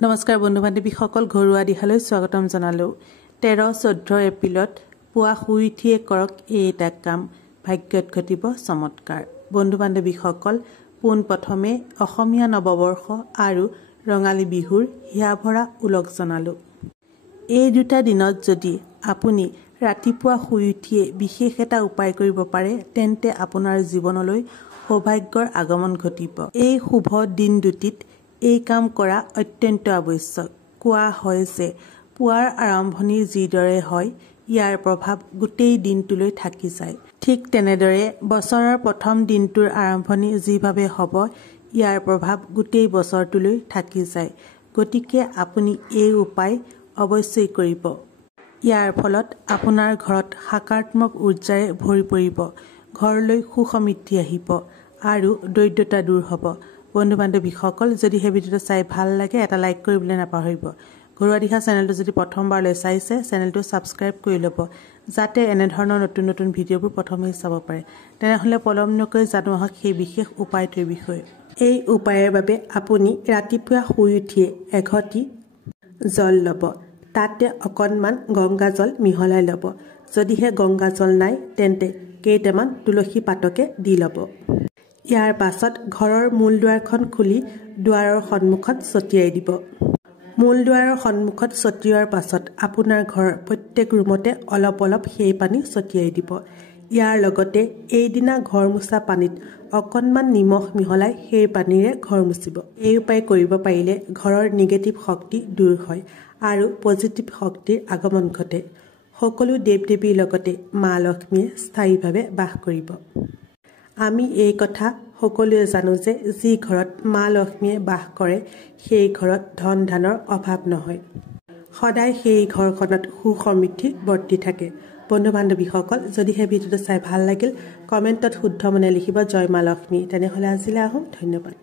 নমস্কাৰ বন্ধু বান্ধৱীসকল ঘৰুৱা দিহালৈ স্বাগতম জনালো 13-14 এপ্ৰিলত পুৱা শুই উঠিয়ে কৰক এটা কাম ভাগ্যত ঘটিব চমৎকাৰ বন্ধু বান্ধৱীসকল পোন প্ৰথমে অসমীয়া নৱবৰ্ষ আৰু ৰঙালী বিহুৰ হিয়াভৰা উলক জনালো এই দুটা দিনত যদি আপুনি ৰাতিপুৱা শুই উঠিয়ে বিশেষ এটা উপায় কৰিব পাৰে তেন্তে আপোনাৰ জীৱনলৈ সৌভাগ্যৰ আগমন ঘটিব এই শুভ দিন দুটিত এই কাম কৰা অত্যন্ত আৱশ্যক কোৱা হয় যে পুৱাৰ আৰম্ভণি যিদৰে হয় ইয়াৰ প্ৰভাৱ গোটেই দিনটোলৈ থাকি যায় ঠিক তেনেদৰে বছৰৰ প্ৰথম দিনটোৰ আৰম্ভণি যিভাৱে হ'ব ইয়াৰ প্ৰভাৱ গোটেই বছৰটোলৈ থাকি যায় গতিকে আপুনি এই উপায় অৱশ্যই কৰিব ইয়াৰ ফলত আপোনাৰ ঘৰত সকাৰাত্মক ঊৰ্জাৰে ভৰি পৰিব ঘৰলৈ সুসমৃদ্ধি আহিব আৰু দৰিদ্ৰতা দূৰ হ'ব বন্ধু বান্ধৱীসকল যদি এই ভিডিঅটো চাই ভাল লাগে এটা লাইক কৰিবলৈ নাপাহৰিব ঘৰুৱা দিহা চেনেলটো যদি প্ৰথমবাৰলৈ চাইছে চেনেলটো সাবস্ক্ৰাইব কৰি ল'ব যাতে এনে ধৰণৰ নতুন নতুন ভিডিঅ'বোৰ প্ৰথমেই চাব পাৰে তেনেহলে পলম নকৰি জানো আহক সেই বিশেষ উপায়টোৰ বিষয়ে এই উপায়ৰ বাবে আপুনি ৰাতিপুৱা শুই উঠিয়ে এঘটি জল ল'ব তাতে অকণমান গংগা জল মিহলাই ল'ব যদিহে গংগা জল নাই তেন্তে কেইটামান তুলসী পাতকে দি ল'ব ইয়াৰ পাছত ঘৰৰ মূল দুৱাৰখন খুলি দুৱাৰৰ সন্মুখত ছটিয়াই দিব মূল দুৱাৰৰ সন্মুখত ছটিওৱাৰ পাছত আপোনাৰ ঘৰৰ প্ৰত্যেক ৰুমতে অলপ অলপ সেই পানী ছটিয়াই দিব ইয়াৰ লগতে এইদিনা ঘৰ মুছা পানীত অকণমান নিমখ মিহলাই সেই পানীৰে ঘৰ মুচিব এই উপায় কৰিব পাৰিলে ঘৰৰ নিগেটিভ শক্তি দূৰ হয় আৰু পজিটিভ শক্তিৰ আগমন ঘটে সকলো দেৱ-দেৱীৰ লগতে মা লক্ষ্মীয়ে স্থায়ীভাৱে বাস কৰিব আমি এই কথা সকলোৱে জানো যে যি ঘৰত মা লক্ষ্মীয়ে বাস কৰে সেই ঘৰত ধন ধানৰ অভাৱ নহয় সদায় সেই ঘৰখনত সুসমৃদ্ধি বৰ্তি থাকে বন্ধু বান্ধৱীসকল যদি এই ভিডিঅটো চাই ভাল লাগিল কমেণ্টত শুদ্ধ মনে লিখিব জয় মা লক্ষ্মী তেনেহলে আজিলৈ আহোঁ ধন্যবাদ